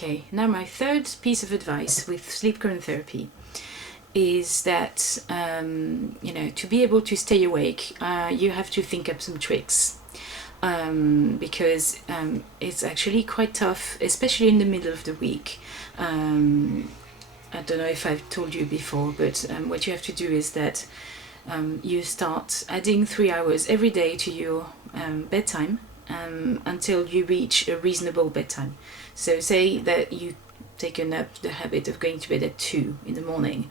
Okay, now my third piece of advice with sleep chronotherapy is that to be able to stay awake, you have to think up some tricks, because it's actually quite tough, especially in the middle of the week. I don't know if I've told you before, but what you have to do is that you start adding 3 hours every day to your bedtime until you reach a reasonable bedtime. So say that you taken up the habit of going to bed at 2 in the morning.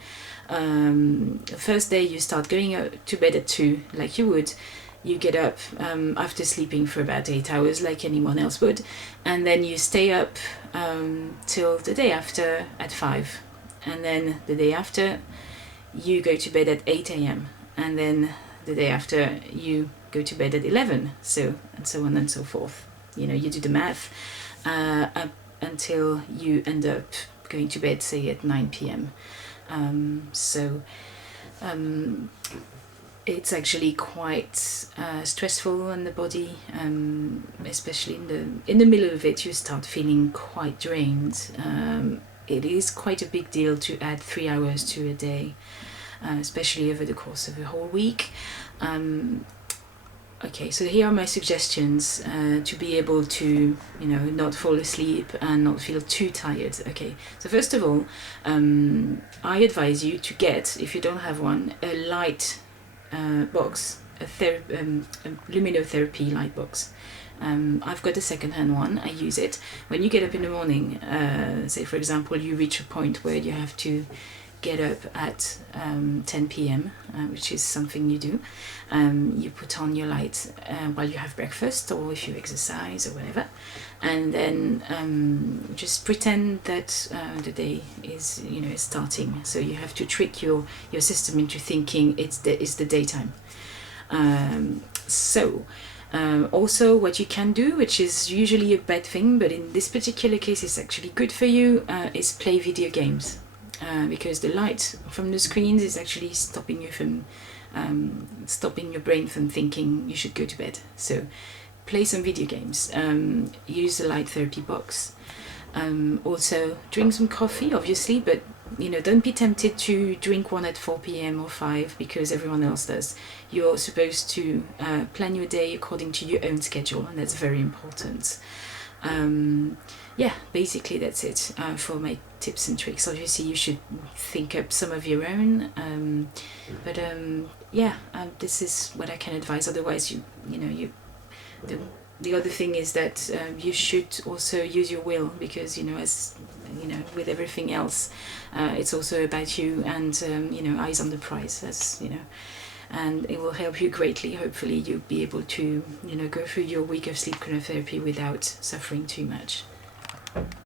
The first day you start going to bed at 2 like you would. You get up after sleeping for about 8 hours like anyone else would, and then you stay up till the day after at 5, and then the day after you go to bed at 8 a.m. and then the day after you go to bed at 11, and so on and so forth. You do the math up until you end up going to bed, say, at 9 p.m. It's actually quite stressful on the body, especially in the middle of it. You start feeling quite drained. It is quite a big deal to add 3 hours to a day, especially over the course of a whole week. Okay, so here are my suggestions to be able to, not fall asleep and not feel too tired. Okay, so first of all, I advise you to get, if you don't have one, a light box, a luminotherapy light box. I've got a second-hand one. I use it when you get up in the morning. Say, for example, you reach a point where you have to get up at 10 p.m., which is something you do. You put on your light while you have breakfast, or if you exercise or whatever, and then just pretend that the day is starting. So you have to trick your system into thinking it's the daytime. Also, what you can do, which is usually a bad thing, but in this particular case it's actually good for you, is play video games. Because the light from the screens is actually stopping you from stopping your brain from thinking you should go to bed. So play some video games, use the light therapy box, also drink some coffee, obviously, but don't be tempted to drink one at 4 p.m. or 5 because everyone else does. You're supposed to plan your day according to your own schedule, and that's very important. Basically that's it for my tips and tricks. Obviously you should think up some of your own, this is what I can advise. Otherwise the other thing is that you should also use your will, because as with everything else, it's also about you, and eyes on the prize, and it will help you greatly. Hopefully you'll be able to go through your week of sleep chronotherapy without suffering too much.